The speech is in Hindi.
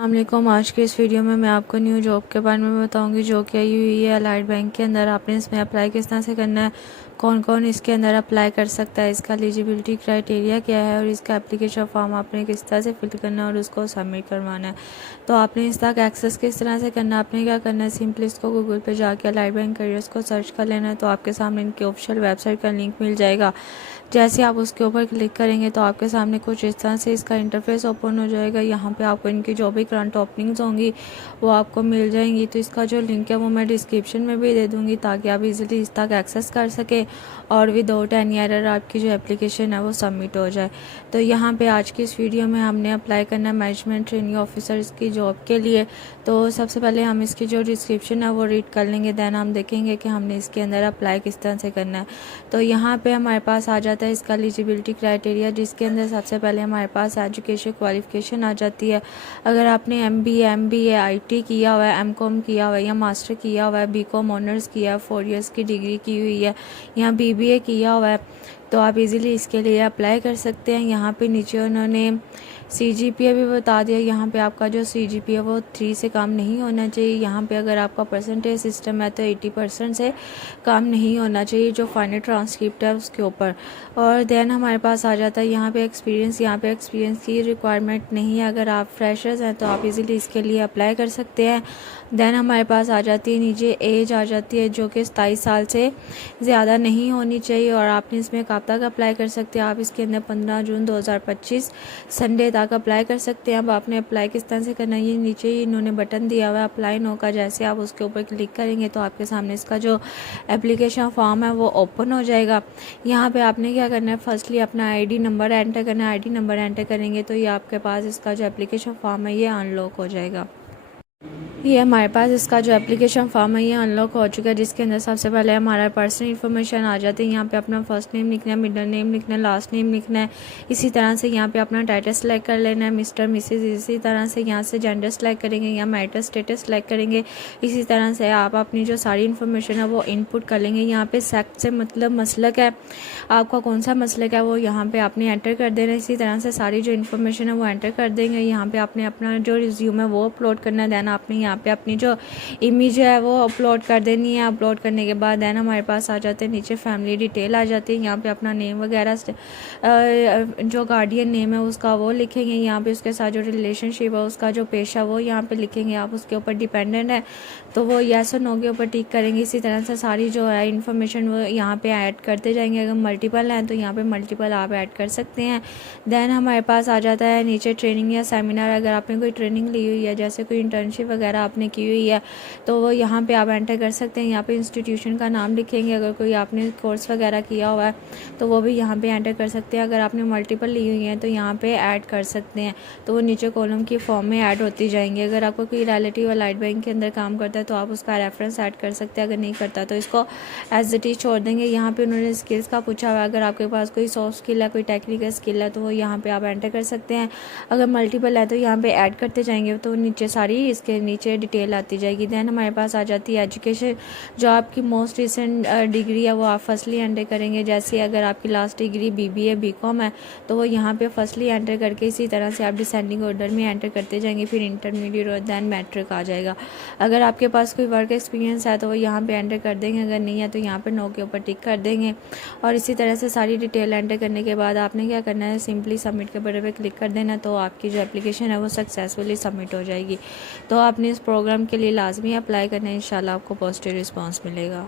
अस्सलामुअलैकुम। आज के इस वीडियो में मैं आपको न्यू जॉब के बारे में बताऊंगी जो कि आई हुई है अलाइड बैंक के अंदर। आपने इसमें अप्लाई किस तरह से करना है, कौन कौन इसके अंदर अप्लाई कर सकता है, इसका एलिजिबिलिटी क्राइटेरिया क्या है और इसका एप्लीकेशन फॉर्म आपने किस तरह से फिल करना है और उसको सबमिट करवाना है। तो आपने इस तक एक्सेस किस तरह से करना है, आपने क्या करना है, सिंपली इसको गूगल पे जाके अलाइड बैंक करियर्स को सर्च कर लेना है। तो आपके सामने इनकी ऑफिशियल वेबसाइट का लिंक मिल जाएगा। जैसे आप उसके ऊपर क्लिक करेंगे तो आपके सामने कुछ इस तरह से इसका इंटरफेस ओपन हो जाएगा। यहाँ पे आपको इनकी जो भी करंट ओपनिंग्स होंगी वो आपको मिल जाएंगी। तो इसका जो लिंक है वो मैं डिस्क्रिप्शन में भी दे दूँगी ताकि आप इजीली इस तक एक्सेस कर सकें और विदाउट एनी एरर आपकी जो एप्लीकेशन है वो सबमिट हो जाए। तो यहाँ पे आज की इस वीडियो में हमने अप्लाई करना है मैनेजमेंट ट्रेनिंग ऑफिसर की जॉब के लिए। तो सबसे पहले हम इसकी जो डिस्क्रिप्शन है वो रीड कर लेंगे, देन हम देखेंगे कि हमने इसके अंदर अप्लाई किस तरह से करना है। तो यहाँ पे हमारे पास आ जाता है इसका एलिजिबिलिटी क्राइटेरिया, जिसके अंदर सबसे पहले हमारे पास एजुकेशन क्वालिफिकेशन आ जाती है। अगर आपने MBA IT किया हुआ है, MCOM किया हुआ है या मास्टर किया हुआ है, BCom ऑनर्स किया है, 4 इयर्स की डिग्री की हुई है या BBA किया हुआ है तो आप इजीली इसके लिए अप्लाई कर सकते हैं। यहाँ पे नीचे उन्होंने CGPA भी बता दिया। यहाँ पे आपका जो CGPA वो 3 से कम नहीं होना चाहिए। यहाँ पे अगर आपका परसेंटेज सिस्टम है तो 80% से कम नहीं होना चाहिए जो फाइनल ट्रांसक्रिप्ट है उसके ऊपर। और देन हमारे पास आ जाता है यहाँ पे एक्सपीरियंस। यहाँ पे एक्सपीरियंस की रिक्वायरमेंट नहीं है, अगर आप फ्रेशर्स हैं तो आप इजीली इसके लिए अप्लाई कर सकते हैं। देन हमारे पास आ जाती है नीचे एज आ जाती है जो कि 27 साल से ज़्यादा नहीं होनी चाहिए और आपने इसमें कब तक अप्लाई कर सकते हैं, आप इसके अंदर 15 जून 2025 संडे तक अप्लाई कर सकते हैं। अब आपने अप्लाई किस तरह से करना है, ये नीचे ही इन्होंने बटन दिया हुआ है अप्लाई नो का। जैसे आप उसके ऊपर क्लिक करेंगे तो आपके सामने इसका जो एप्लीकेशन फॉर्म है वो ओपन हो जाएगा। यहाँ पे आपने क्या करना है, फर्स्टली अपना ID नंबर एंटर करना है। ID नंबर एंटर करेंगे तो ये आपके पास इसका जो एप्लीकेशन फॉर्म है ये अनलॉक हो जाएगा। ये हमारे पास इसका जो एप्लीकेशन फॉर्म है ये अनलॉक हो चुका है, जिसके अंदर सबसे पहले हमारा पर्सनल इन्फॉर्मेशन आ जाती है। यहाँ पे अपना फर्स्ट नेम लिखना है, मिडिल नेम लिखना है, लास्ट नेम लिखना है। इसी तरह से यहाँ पे अपना टाइटल सेलेक्ट कर लेना है, मिस्टर मिसेज। इसी तरह से यहाँ से जेंडर सेलेक्ट करेंगे या मैरिटल स्टेटस सेलेक्ट करेंगे। इसी तरह से आप अपनी जो सारी इन्फॉर्मेशन है वो इनपुट कर लेंगे। यहाँ पे सेक्ट से मतलब मसलक है, आपका कौन सा मसलक है वो यहाँ पे आपने एंटर कर देना है। इसी तरह से सारी जो इन्फॉर्मेशन है वो एंटर कर देंगे। यहाँ पे आपने अपना जो रिज्यूम है वो अपलोड करना है। देन आपने यहाँ पे अपनी जो इमेज है वो अपलोड कर देनी है। अपलोड करने के बाद देन हमारे पास आ जाते हैं नीचे फैमिली डिटेल आ जाती है। यहाँ पे अपना नेम वगैरह जो गार्डियन नेम है उसका वो लिखेंगे। यहाँ पे उसके साथ जो रिलेशनशिप है उसका जो पेशा वो यहाँ पे लिखेंगे। आप उसके ऊपर डिपेंडेंट है तो वो येस और नो के ऊपर टिक करेंगे। इसी तरह से सारी जो है इन्फॉर्मेशन वो यहाँ पे ऐड करते जाएंगे। अगर मल्टीपल हैं तो यहाँ पे मल्टीपल आप ऐड कर सकते हैं। देन हमारे पास आ जाता है नीचे ट्रेनिंग या सेमिनार। अगर आपने कोई ट्रेनिंग ली हुई है, जैसे कोई इंटर्नशिप वगैरह आपने की हुई है तो वो यहाँ पे आप एंटर कर सकते हैं। यहाँ पे इंस्टीट्यूशन का नाम लिखेंगे। अगर कोई आपने कोर्स वगैरह किया हुआ है तो वो भी यहाँ पे एंटर कर सकते हैं। अगर आपने मल्टीपल ली हुई है तो यहाँ पे ऐड कर सकते हैं, तो वो नीचे कॉलम की फॉर्म में ऐड होती जाएंगी। अगर आपको कोई रिलेटिव अलाइड बैंक के अंदर काम करता है तो आप उसका रेफरेंस ऐड कर सकते हैं। अगर नहीं करता तो इसको एज इट इज छोड़ देंगे। यहाँ पे उन्होंने स्किल्स का पूछा हुआ है, अगर आपके पास कोई सॉफ्ट स्किल है, कोई टेक्निकल स्किल है तो वो यहाँ पे आप एंटर कर सकते हैं। अगर मल्टीपल है तो यहाँ पे ऐड करते जाएंगे तो नीचे सारी इसके नीचे डिटेल आती जाएगी। देन हमारे पास आ जाती है एजुकेशन, जो आपकी मोस्ट रिसेंट डिग्री है वो आप फर्स्टली एंटर करेंगे। जैसे अगर आपकी लास्ट डिग्री BBA BCom है तो वो यहाँ पे फर्स्टली एंटर करके इसी तरह से आप डिसेंडिंग ऑर्डर में एंटर करते जाएंगे, फिर इंटरमीडिएट और देन मैट्रिक आ जाएगा। अगर आपके पास कोई वर्क एक्सपीरियंस है तो वो यहाँ पे एंटर कर देंगे, अगर नहीं है तो यहाँ पे नो के ऊपर टिक कर देंगे। और इसी तरह से सारी डिटेल एंटर करने के बाद आपने क्या करना है, सिंपली सबमिट के बटन पे क्लिक कर देना, तो आपकी जो एप्लीकेशन है वो सक्सेसफुली सबमिट हो जाएगी। तो आपने इस प्रोग्राम के लिए लाजमी अप्लाई करना है, इंशाल्लाह आपको पॉजिटिव रिस्पांस मिलेगा।